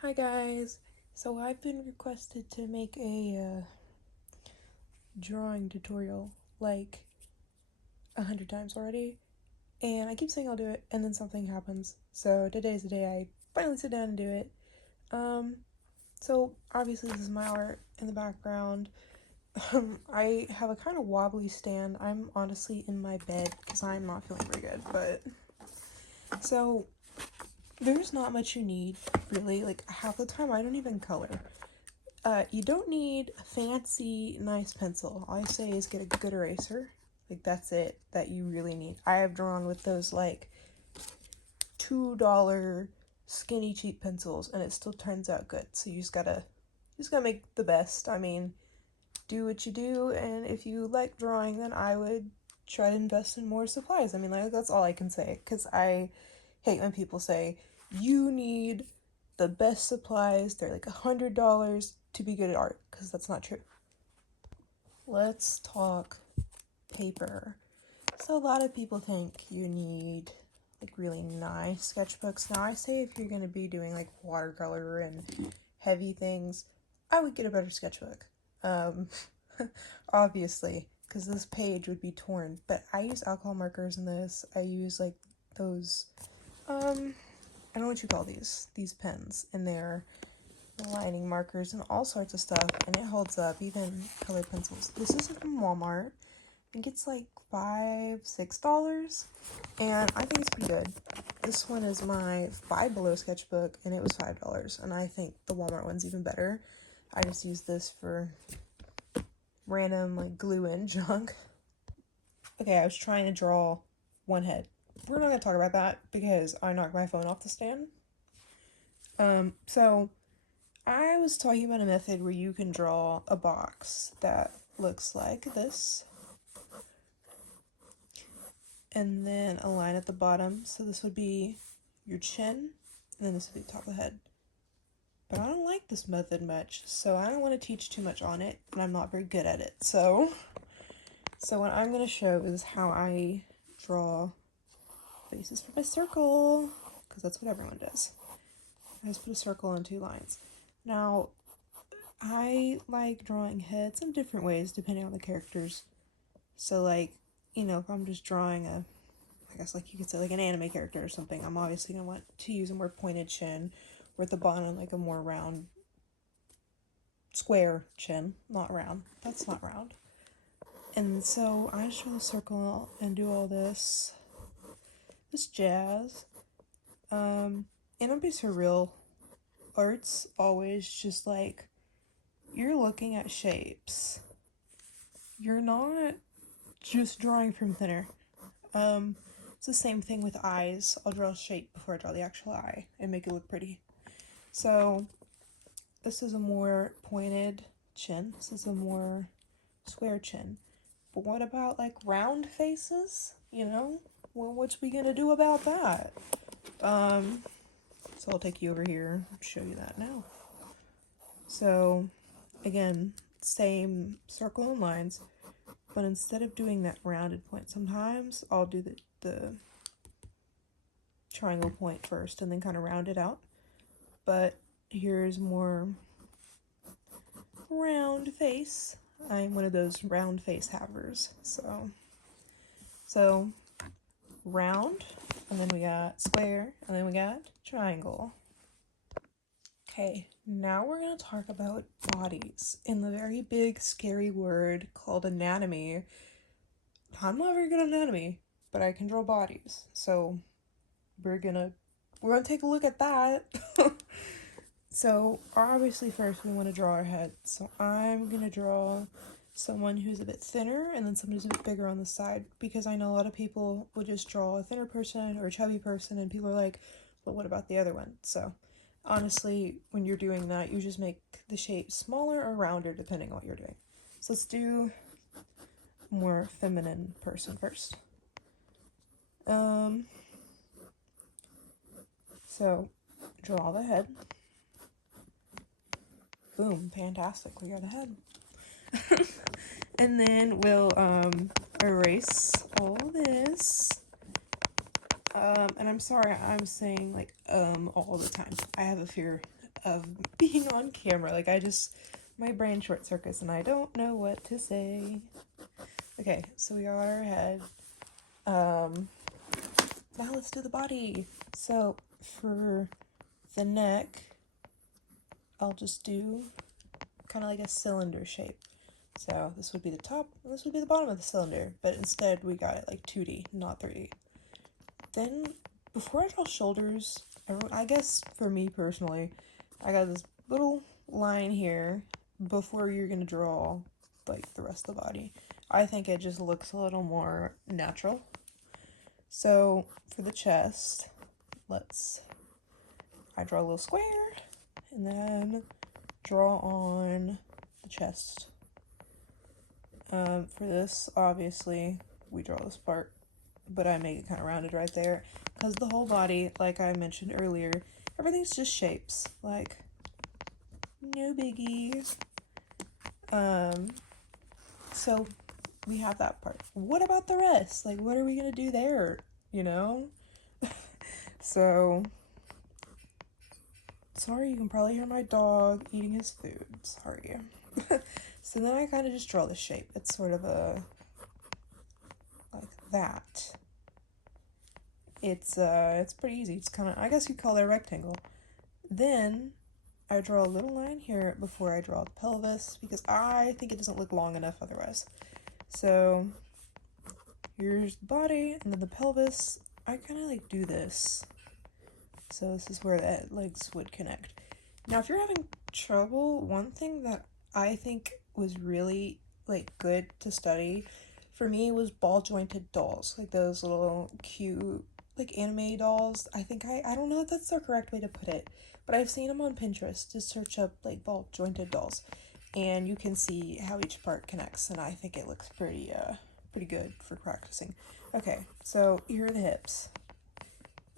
Hi guys! So I've been requested to make a drawing tutorial like 100 times already, and I keep saying I'll do it, and then something happens. So today's the day I finally sit down and do it. Um, so obviously this is my art in the background. I have a kind of wobbly stand. I'm honestly in my bed because I'm not feeling very good, but so there's not much you need really. Like half the time I don't even color. You don't need a fancy, nice pencil. All I say is get a good eraser. Like, that's it that you really need. I have drawn with those, like, $2 skinny cheap pencils, and it still turns out good. So you just gotta make the best. I mean, do what you do, and if you like drawing, then I would try to invest in more supplies. I mean, like, that's all I can say, because I hate when people say, you need the best supplies, they're like $100 to be good at art, because that's not true. Let's talk paper. So a lot of people think you need like really nice sketchbooks. Now I say if you're going to be doing like watercolor and heavy things, I would get a better sketchbook. Um, obviously, because this page would be torn. But I use alcohol markers in this. I use like those, I don't know what you call these pens, and they're lining markers and all sorts of stuff, and it holds up, even colored pencils. This is from Walmart. I think it's like $5, $6, and I think it's pretty good. This one is my Five Below sketchbook, and it was $5, and I think the Walmart one's even better. I just use this for random like glue in junk. Okay, I was trying to draw one head. We're not gonna talk about that because I knocked my phone off the stand. So I was talking about a method where you can draw a box that looks like this, and then a line at the bottom. So this would be your chin, and then this would be the top of the head. But I don't like this method much, so I don't want to teach too much on it, and I'm not very good at it. So what I'm going to show is how I draw faces for my circle, because that's what everyone does. I just put a circle and two lines. Now, I like drawing heads in different ways depending on the characters. So, like, if I'm just drawing I guess, like, you could say, like, an anime character or something, I'm obviously going to want to use a more pointed chin, or at the bottom, like, a more round, square chin. Not round. That's not round. And so I just draw a circle and do all this jazz. And I'm based for real. Art's always just like, you're looking at shapes. You're not just drawing from thinner. It's the same thing with eyes. I'll draw a shape before I draw the actual eye and make it look pretty. So this is a more pointed chin. This is a more square chin. But what about like round faces? Well, what's we gonna do about that? So I'll take you over here and show you that now. So again, same circle and lines, but instead of doing that rounded point, sometimes I'll do the triangle point first and then kind of round it out. But here's more round face. I'm one of those round face havers. So round, and then we got square, and then we got triangle. Okay, now we're going to talk about bodies in the very big scary word called anatomy. I'm not very good at anatomy, but I can draw bodies. So we're gonna take a look at that. So obviously first we want to draw our head. So I'm gonna draw someone who's a bit thinner and then someone who's a bit bigger on the side, because I know a lot of people will just draw a thinner person or a chubby person and people are like, but what about the other one? So honestly, when you're doing that, you just make the shape smaller or rounder depending on what you're doing. So let's do a more feminine person first. So draw the head. Boom, fantastic, we got the head. And then we'll erase all this. And I'm sorry, I'm saying like all the time. I have a fear of being on camera. Like, my brain short circuits and I don't know what to say. Okay, so we got our head. Now let's do the body. So for the neck, I'll just do kind of like a cylinder shape. So this would be the top, and this would be the bottom of the cylinder, but instead we got it like 2D, not 3D. Then, before I draw shoulders, I guess for me personally, I got this little line here before you're gonna draw like the rest of the body. I think it just looks a little more natural. So for the chest, I draw a little square and then draw on the chest. For this, obviously, we draw this part, but I make it kind of rounded right there because the whole body, like I mentioned earlier, everything's just shapes, like no biggie. So we have that part. What about the rest? Like, what are we gonna do there? You know? So, sorry, you can probably hear my dog eating his food. Sorry. So then I kind of just draw the shape. It's sort of like that. It's pretty easy. It's kind of, I guess you'd call it a rectangle. Then I draw a little line here before I draw the pelvis because I think it doesn't look long enough otherwise. So here's the body and then the pelvis. I kind of like do this. So this is where the legs would connect. Now, if you're having trouble, one thing that I think was really like good to study for me was ball jointed dolls, like those little cute like anime dolls. I don't know if that's the correct way to put it, but I've seen them on Pinterest. Just search up like ball jointed dolls and you can see how each part connects, and I think it looks pretty good for practicing. Okay, so here are the hips.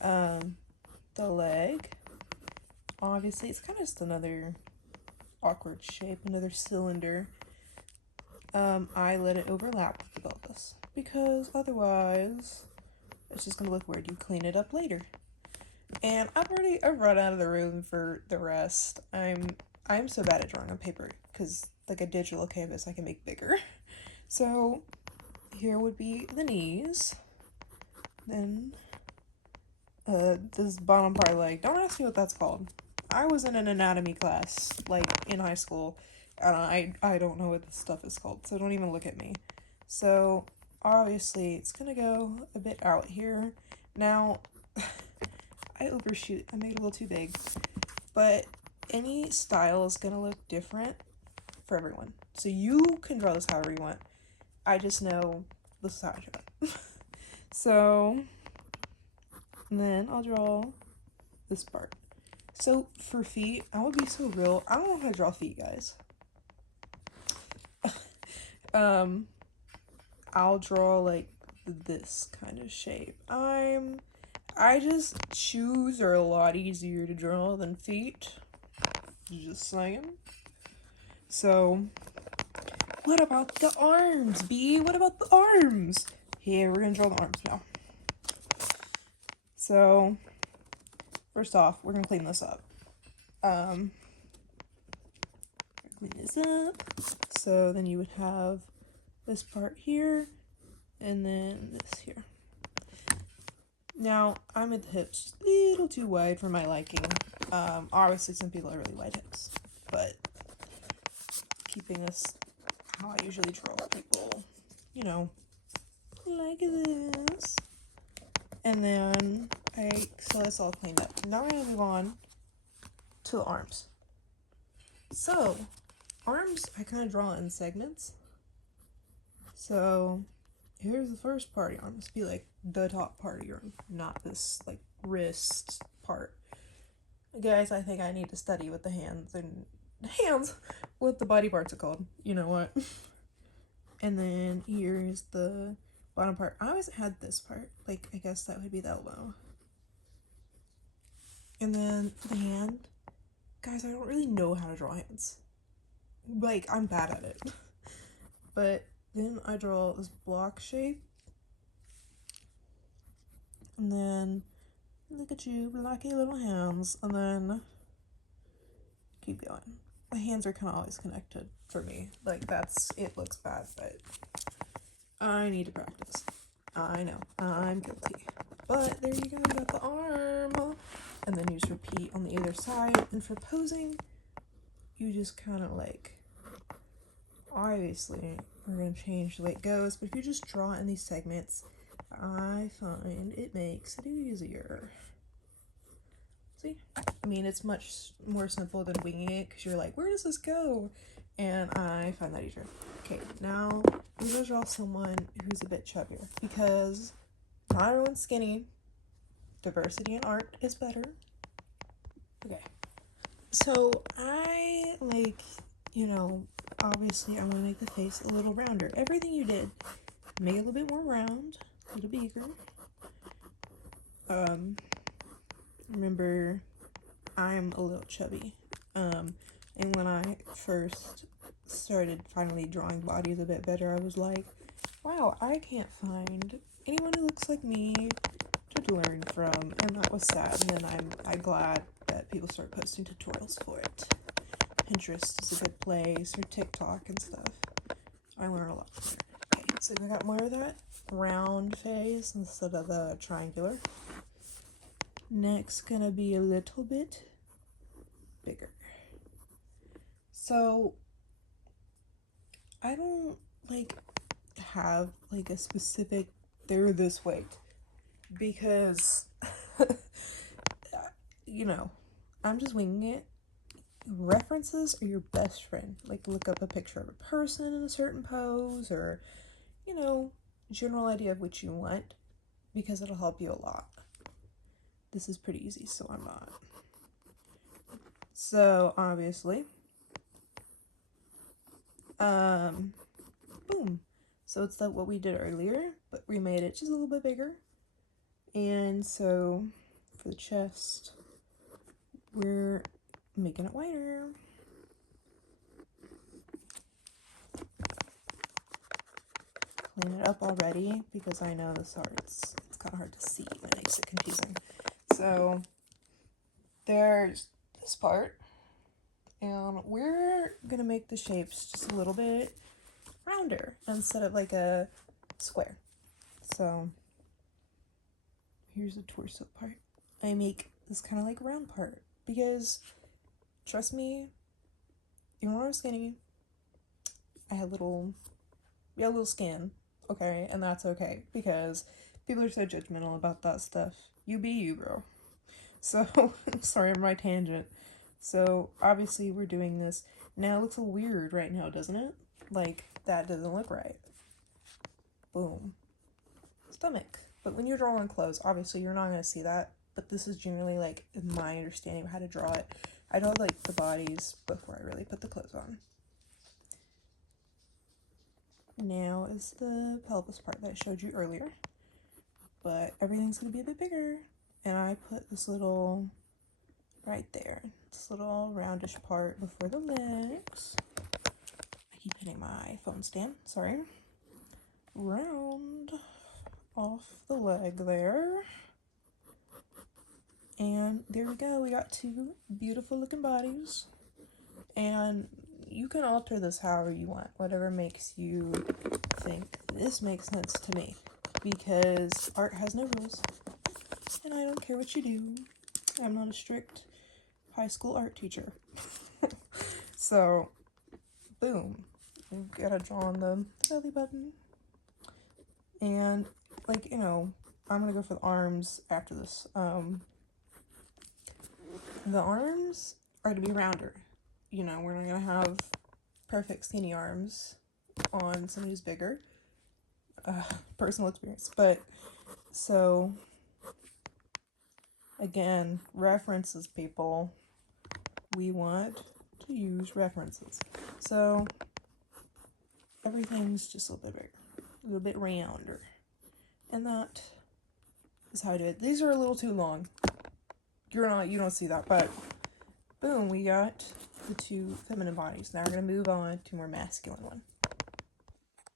The leg, obviously it's kind of just another awkward shape, another cylinder. I let it overlap with the pelvis because otherwise it's just gonna look weird. You clean it up later. And I've run out of the room for the rest. I'm so bad at drawing on paper because like a digital canvas I can make bigger. So here would be the knees. Then this bottom part leg. Don't ask me what that's called. I was in an anatomy class like in high school, and I don't know what this stuff is called, so don't even look at me. So obviously it's gonna go a bit out here. Now I overshoot. I made it a little too big, but any style is gonna look different for everyone. So you can draw this however you want. I just know this is how I draw it. So and then I'll draw this part. So for feet, I would be so real. I don't know how to draw feet, guys. I'll draw like this kind of shape. I just shoes are a lot easier to draw than feet. Just saying. So what about the arms, B? What about the arms? Here, we're gonna draw the arms now. So first off, we're gonna clean this up. Clean this up. So then you would have this part here, and then this here. Now, I'm at the hips just a little too wide for my liking. Obviously some people have really wide hips, but keeping this how I usually draw people, you know, like this. And then so that's all cleaned up. Now we're gonna move on to the arms. So, arms, I kind of draw in segments. So, here's the first part of your arm. This would be like the top part of your arm, not this like wrist part. Guys, I think I need to study with the hands, what the body parts are called. You know what? And then here's the bottom part. I always had this part. Like, I guess that would be the elbow. And then the hand. Guys, I don't really know how to draw hands. Like, I'm bad at it. But then I draw this block shape. And then, look at you, blocky little hands. And then keep going. My hands are kind of always connected for me. Like, it looks bad, but I need to practice. I know, I'm guilty. But there you go, you got the arm. And then you just repeat on the other side. And for posing, you just kind of like, obviously, we're going to change the way it goes. But if you just draw in these segments, I find it makes it easier. See? I mean, it's much more simple than winging it because you're like, where does this go? And I find that easier. Okay, now I'm going to draw someone who's a bit chubbier because not everyone's skinny. Diversity in art is better. Okay. So I like, obviously I want to make the face a little rounder. Everything you did, make it a little bit more round, a little bigger. Remember, I'm a little chubby. And when I first started finally drawing bodies a bit better, I was like, wow, I can't find anyone who looks like me to learn from, and that was sad. And then I'm glad that people start posting tutorials for it. Pinterest is a good place, or TikTok and stuff. I learn a lot from there. Okay, so we got more of that round face instead of the triangular. Next, gonna be a little bit bigger. So I don't have a specific they're this weight because I'm just winging it. References are your best friend. Look up a picture of a person in a certain pose, or general idea of what you want, because it'll help you a lot. This is pretty easy, so I'm not. So obviously, boom. So it's what we did earlier, but we made it just a little bit bigger. And so for the chest, we're making it wider. Clean it up already because I know this art, it's kind of hard to see and it makes it confusing. So there's this part, and we're gonna make the shapes just a little bit rounder instead of like a square. So here's the torso part. I make this kind of round part because, trust me, even when I was skinny, I had little skin, okay? And that's okay because people are so judgmental about that stuff. You be you, bro. So, sorry for my tangent. So, obviously we're doing this. Now it looks a little weird right now, doesn't it? That doesn't look right. Boom. Stomach. But when you're drawing clothes, obviously you're not going to see that. But this is generally, my understanding of how to draw it. I draw, the bodies before I really put the clothes on. Now is the pelvis part that I showed you earlier. But everything's going to be a bit bigger. And I put this little, right there, this little roundish part before the legs. I keep hitting my phone stand, sorry. Round off the leg there. And there we go, we got two beautiful looking bodies. And you can alter this however you want, whatever makes you think this makes sense to me. Because art has no rules. And I don't care what you do. I'm not a strict high school art teacher. So, boom. We've got to draw on the belly button. And, I'm going to go for the arms after this. The arms are to be rounder. We're not going to have perfect skinny arms on somebody who's bigger. Personal experience. But, so, again, references, people. We want to use references. So, everything's just a little bit bigger. A little bit rounder. And that is how I do it. These are a little too long. You don't see that, but boom, we got the two feminine bodies. Now we're going to move on to a more masculine one.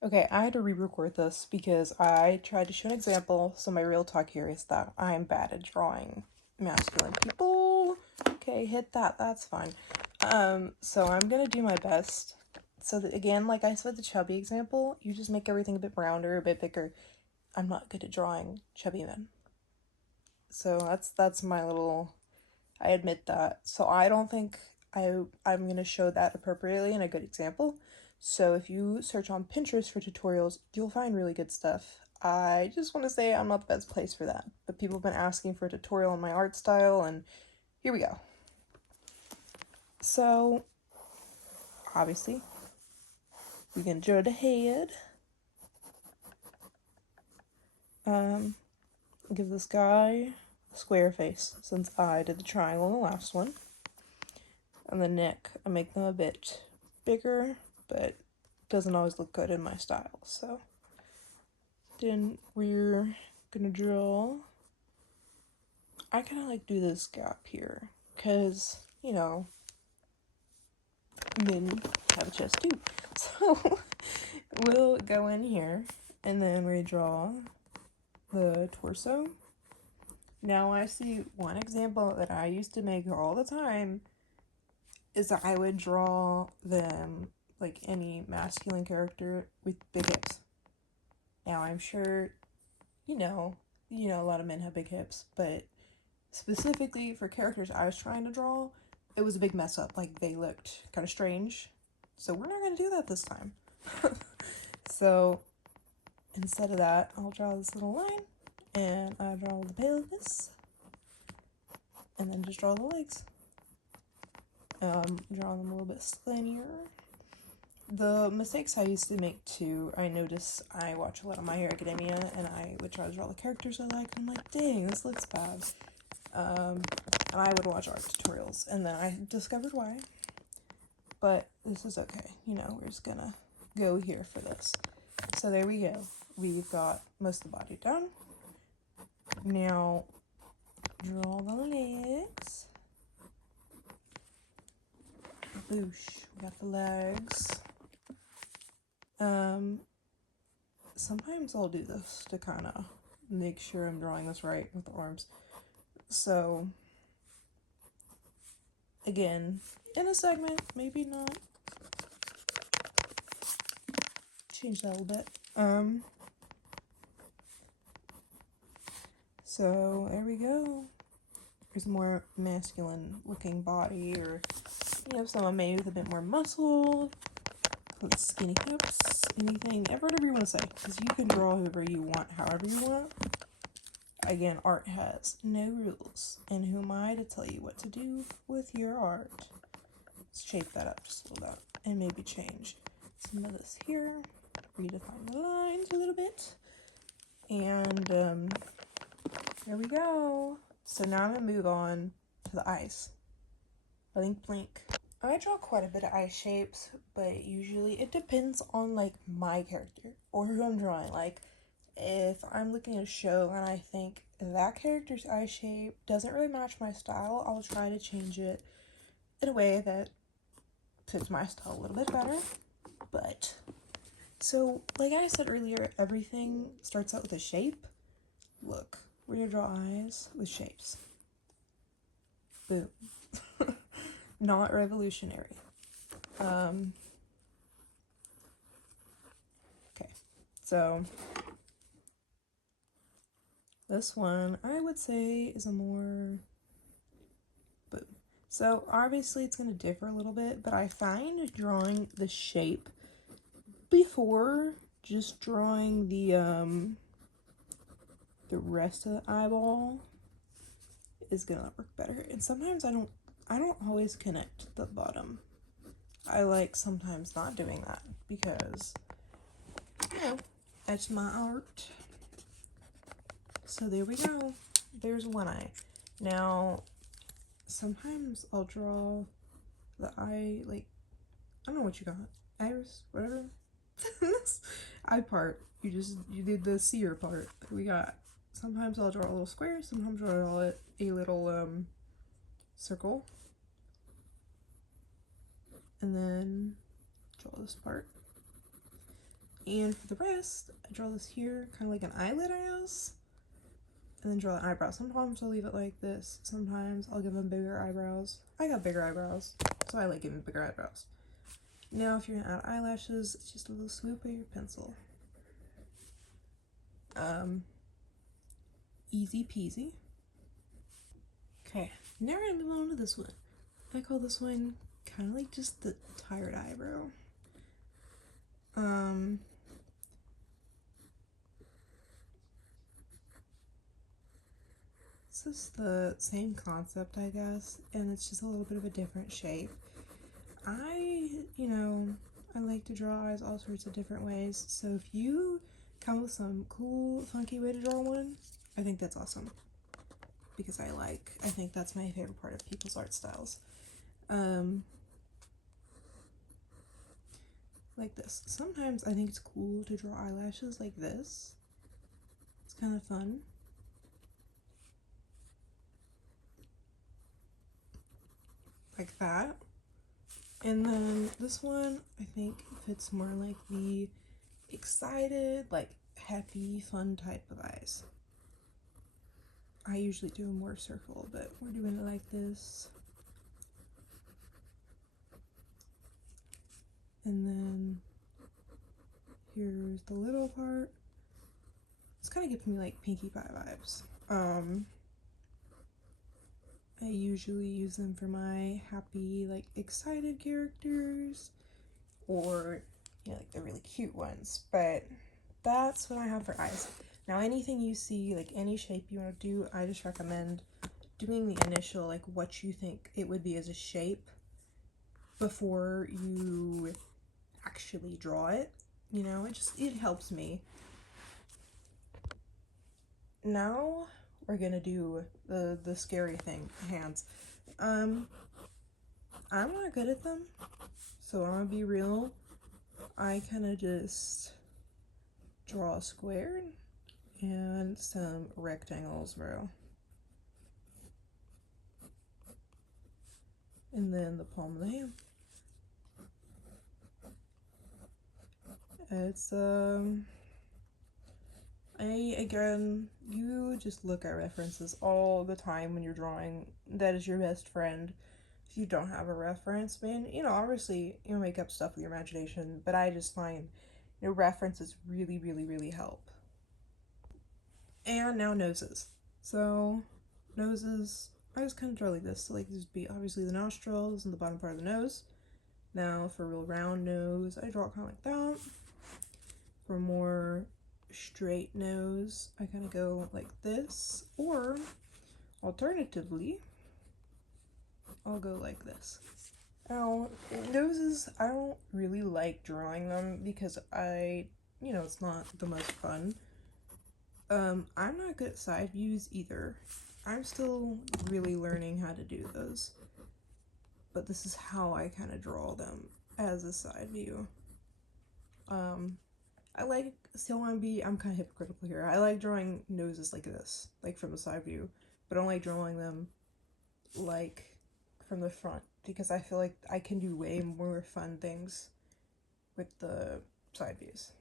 Okay, I had to re-record this because I tried to show an example, so my real talk here is that I'm bad at drawing masculine people. Okay, hit that, that's fine. So I'm gonna do my best. So that, again, like I said, the chubby example, you just make everything a bit rounder, a bit bigger. I'm not good at drawing chubby men. So that's my little, I admit that. So I don't think I'm gonna show that appropriately in a good example. So if you search on Pinterest for tutorials, you'll find really good stuff. I just want to say I'm not the best place for that, but people have been asking for a tutorial on my art style, and here we go. So obviously we can draw the head. Give this guy a square face since I did the triangle in the last one. And the neck, I make them a bit bigger, but doesn't always look good in my style. So then we're gonna draw, I kind of like do this gap here because, you know, men have a chest too. So we'll go in here and then we draw the torso. Now I see one example that I used to make all the time is that I would draw them like any masculine character with big hips. Now I'm sure, you know, a lot of men have big hips, but specifically for characters I was trying to draw, it was a big mess up. Like they looked kind of strange. So we're not going to do that this time. So instead of that, I'll draw this little line and I draw the pelvis and then just draw the legs. Draw them a little bit skinnier. The mistakes I used to make too, I notice I watch a lot of My Hero Academia and I would try to draw the characters I like and I'm like, dang, this looks bad. And I would watch art tutorials and then I discovered why. But this is okay, you know, we're just gonna go here for this. So there we go. We've got most of the body done. Now, draw the legs. Boosh, we got the legs. Sometimes I'll do this to kind of make sure I'm drawing this right with the arms. So, again, in a segment, maybe not. Change that a little bit. So there we go. There's a more masculine looking body, or you know, someone maybe with a bit more muscle, with skinny hips, anything, whatever you want to say, because you can draw whoever you want, however you want. Again, art has no rules, and who am I to tell you what to do with your art? Let's shape that up just a little bit, and maybe change some of this here, redefine the lines a little bit, and there we go. So now I'm going to move on to the eyes. Blink, blink. I draw quite a bit of eye shapes, but usually it depends on like my character or who I'm drawing. Like if I'm looking at a show and I think that character's eye shape doesn't really match my style, I'll try to change it in a way that fits my style a little bit better. But so like I said earlier, everything starts out with a shape. Look, we're gonna draw eyes with shapes. Boom. Not revolutionary. Okay, so this one I would say is a more boom. So obviously it's going to differ a little bit, but I find drawing the shape before just drawing the rest of the eyeball is gonna work better. And sometimes I don't always connect the bottom. I like sometimes not doing that because, you know, that's my art. So there we go. There's one eye. Now, sometimes I'll draw the eye, like, I don't know what you got. Iris, whatever. This eye part. You did the seer part. We got, sometimes I'll draw a little square, sometimes I'll draw a little, circle. And then draw this part. And for the rest, I draw this here, kind of like an eyelid, I guess. And then draw an eyebrow. Sometimes I'll leave it like this. Sometimes I'll give them bigger eyebrows. I got bigger eyebrows, So I like giving bigger eyebrows. Now if you're gonna add eyelashes, it's just a little swoop of your pencil. Easy peasy. Okay, now we're gonna move on to this one. I call this one kind of like just the tired eyebrow. This is the same concept, I guess, and it's just a little bit of a different shape. I like to draw eyes all sorts of different ways, so if you come with some cool, funky way to draw one, I think that's awesome. Because I think that's my favorite part of people's art styles. Like this. Sometimes I think it's cool to draw eyelashes like this. It's kind of fun. Like that. And then this one I think fits more like the excited, like happy, fun type of eyes. I usually do a more circle, but we're doing it like this. And then here's the little part. It's kind of giving me like Pinkie Pie vibes. I usually use them for my happy, like excited characters, or like the really cute ones, but that's what I have for eyes. Now anything you see, like any shape you want to do, I just recommend doing the initial, like what you think it would be as a shape before you actually draw it. It helps me. Now we're gonna do the scary thing, hands. I'm not good at them, so I'm gonna be real. I kind of just draw a square and some rectangles, bro. And then the palm of the hand. It's again, you just look at references all the time when you're drawing. That is your best friend. If you don't have a reference, man, obviously you make up stuff with your imagination, but I just find references really, really, really help. And now noses. So noses, I just kind of draw like this. So like this would be obviously the nostrils and the bottom part of the nose. Now for a real round nose, I draw kind of like that. For more straight nose, I kind of go like this, or alternatively, I'll go like this. Now, noses, I don't really like drawing them because it's not the most fun. I'm not good at side views either. I'm still really learning how to do those. But this is how I kind of draw them as a side view. I'm kind of hypocritical here. I like drawing noses like this, like from the side view, but I don't like drawing them like from the front because I feel like I can do way more fun things with the side views.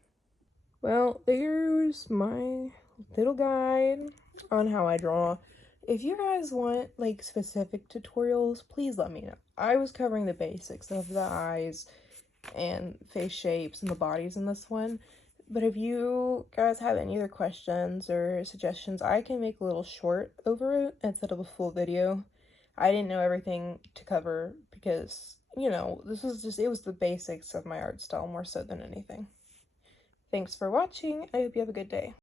Well, there's my little guide on how I draw. If you guys want like specific tutorials, please let me know. I was covering the basics of the eyes and face shapes and the bodies in this one. But if you guys have any other questions or suggestions, I can make a little short over it instead of a full video. I didn't know everything to cover because, it was the basics of my art style more so than anything. Thanks for watching. I hope you have a good day.